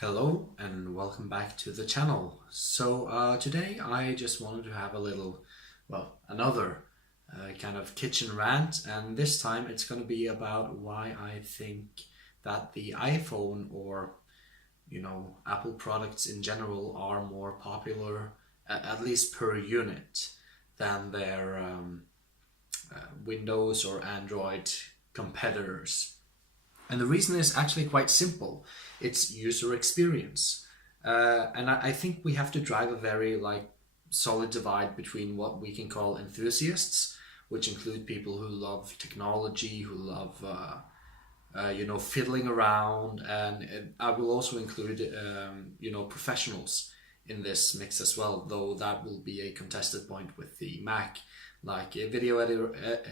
Hello and welcome back to the channel. Today I just wanted to have a little, another kind of kitchen rant, and this time it's going to be about why I think that the iPhone or Apple products in general are more popular, at least per unit, than their Windows or Android competitors. And the reason is actually quite simple. It's user experience. And I think we have to drive a very solid divide between what we can call enthusiasts, which include people who love technology, who love fiddling around, and I will also include professionals in this mix as well, though that will be a contested point with the Mac, like editors,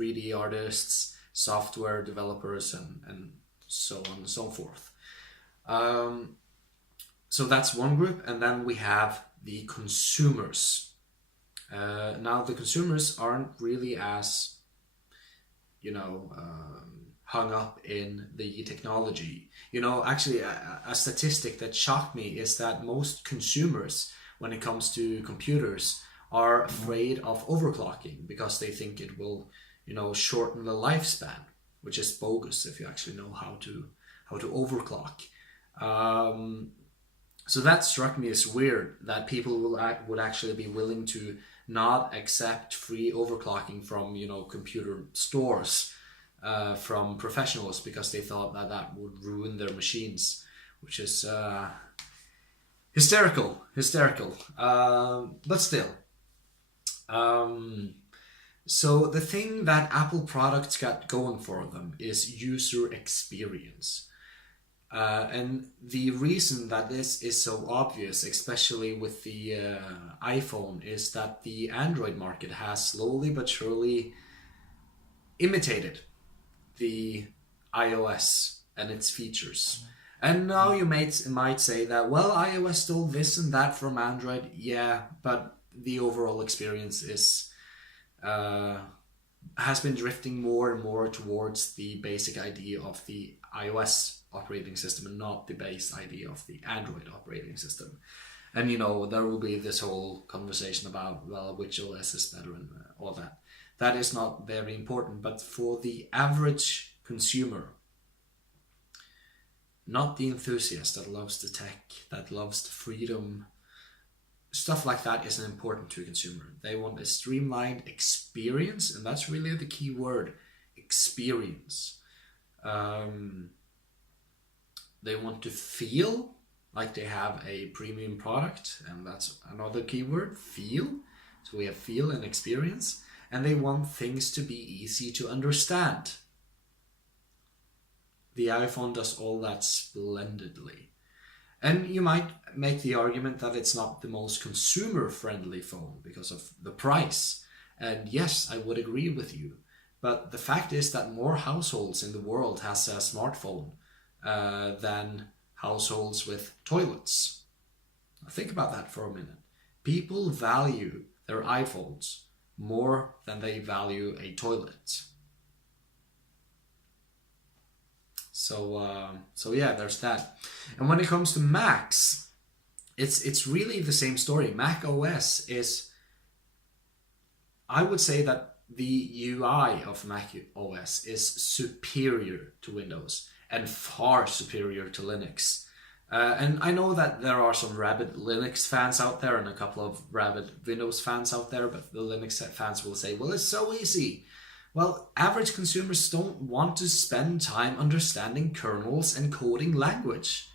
3D artists, software developers, and so on and so forth. So that's one group, and then we have the consumers. Now the consumers aren't really as hung up in the technology. Actually, a statistic that shocked me is that most consumers, when it comes to computers, are afraid of overclocking because they think it will shorten the lifespan, which is bogus if you actually know how to overclock. So that struck me as weird, that people would actually be willing to not accept free overclocking from computer stores, from professionals, because they thought that would ruin their machines, which is hysterical. But still. So the thing that Apple products got going for them is user experience. And the reason that this is so obvious, especially with the iPhone, is that the Android market has slowly but surely imitated the iOS and its features. And now you might say that, well, iOS stole this and that from Android. Yeah, but the overall experience is has been drifting more and more towards the basic idea of the iOS operating system and not the base idea of the Android operating system. And there will be this whole conversation about, well, which OS is better and all that. That is not very important, but for the average consumer, not the enthusiast that loves the tech, that loves the freedom, stuff like that isn't important to a consumer. They want a streamlined experience, and that's really the key word, experience. They want to feel like they have a premium product, and that's another keyword, feel. So we have feel and experience, and they want things to be easy to understand. The iPhone does all that splendidly. And you might make the argument that it's not the most consumer-friendly phone because of the price. And yes, I would agree with you. But the fact is that more households in the world has a smartphone than households with toilets. Now think about that for a minute. People value their iPhones more than they value a toilet. So yeah, there's that. And when it comes to Macs, it's really the same story. Mac OS is, I would say that the UI of Mac OS is superior to Windows and far superior to Linux. And I know that there are some rabid Linux fans out there and a couple of rabid Windows fans out there, but the Linux fans will say, well, it's so easy. Well, average consumers don't want to spend time understanding kernels and coding language.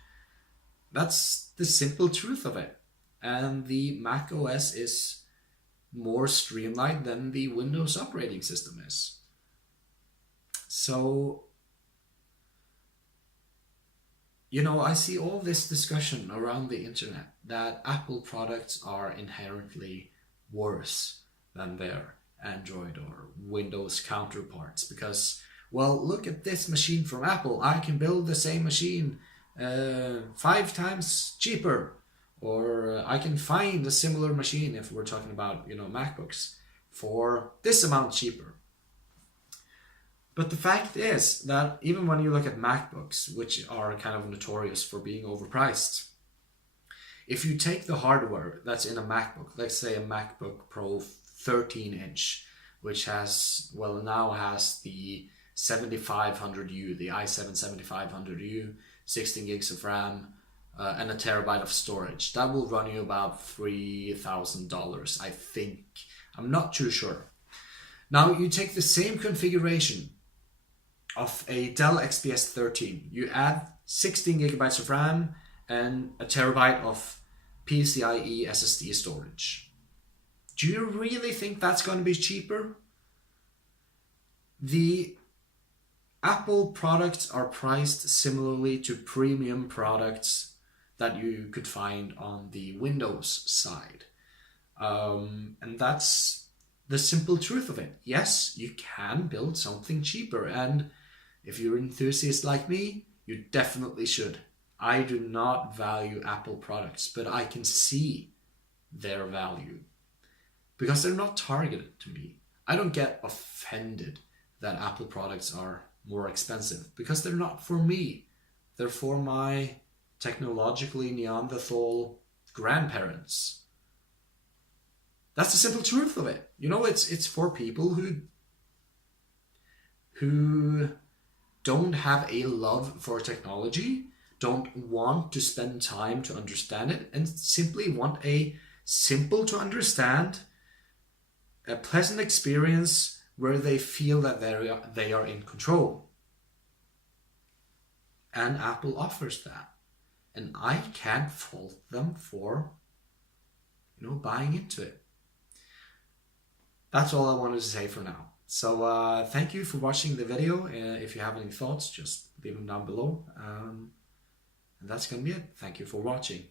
That's the simple truth of it. And the Mac OS is more streamlined than the Windows operating system is. So, I see all this discussion around the internet that Apple products are inherently worse than their Android or Windows counterparts because, well, look at this machine from Apple. I can build the same machine 5 times cheaper, or I can find a similar machine, if we're talking about MacBooks, for this amount cheaper. But the fact is that even when you look at MacBooks, which are kind of notorious for being overpriced, if you take the hardware that's in a MacBook, let's say a MacBook Pro 13-inch, which has, well, now has the 7500U, the i7 7500U, 16 gigs of RAM, and a terabyte of storage. That will run you about $3,000, I think. I'm not too sure. Now you take the same configuration of a Dell XPS 13. You add 16 gigabytes of RAM and a terabyte of PCIe SSD storage. Do you really think that's going to be cheaper? The Apple products are priced similarly to premium products that you could find on the Windows side. And that's the simple truth of it. Yes, you can build something cheaper, and if you're an enthusiast like me, you definitely should. I do not value Apple products, but I can see their value because they're not targeted to me. I don't get offended that Apple products are more expensive because they're not for me. They're for my technologically Neanderthal grandparents. That's the simple truth of it. You know, it's for people who don't have a love for technology, don't want to spend time to understand it, and simply want a simple to understand, a pleasant experience where they feel that they are in control. And Apple offers that. And I can't fault them for, buying into it. That's all I wanted to say for now. So thank you for watching the video. If you have any thoughts, just leave them down below. And that's going to be it. Thank you for watching.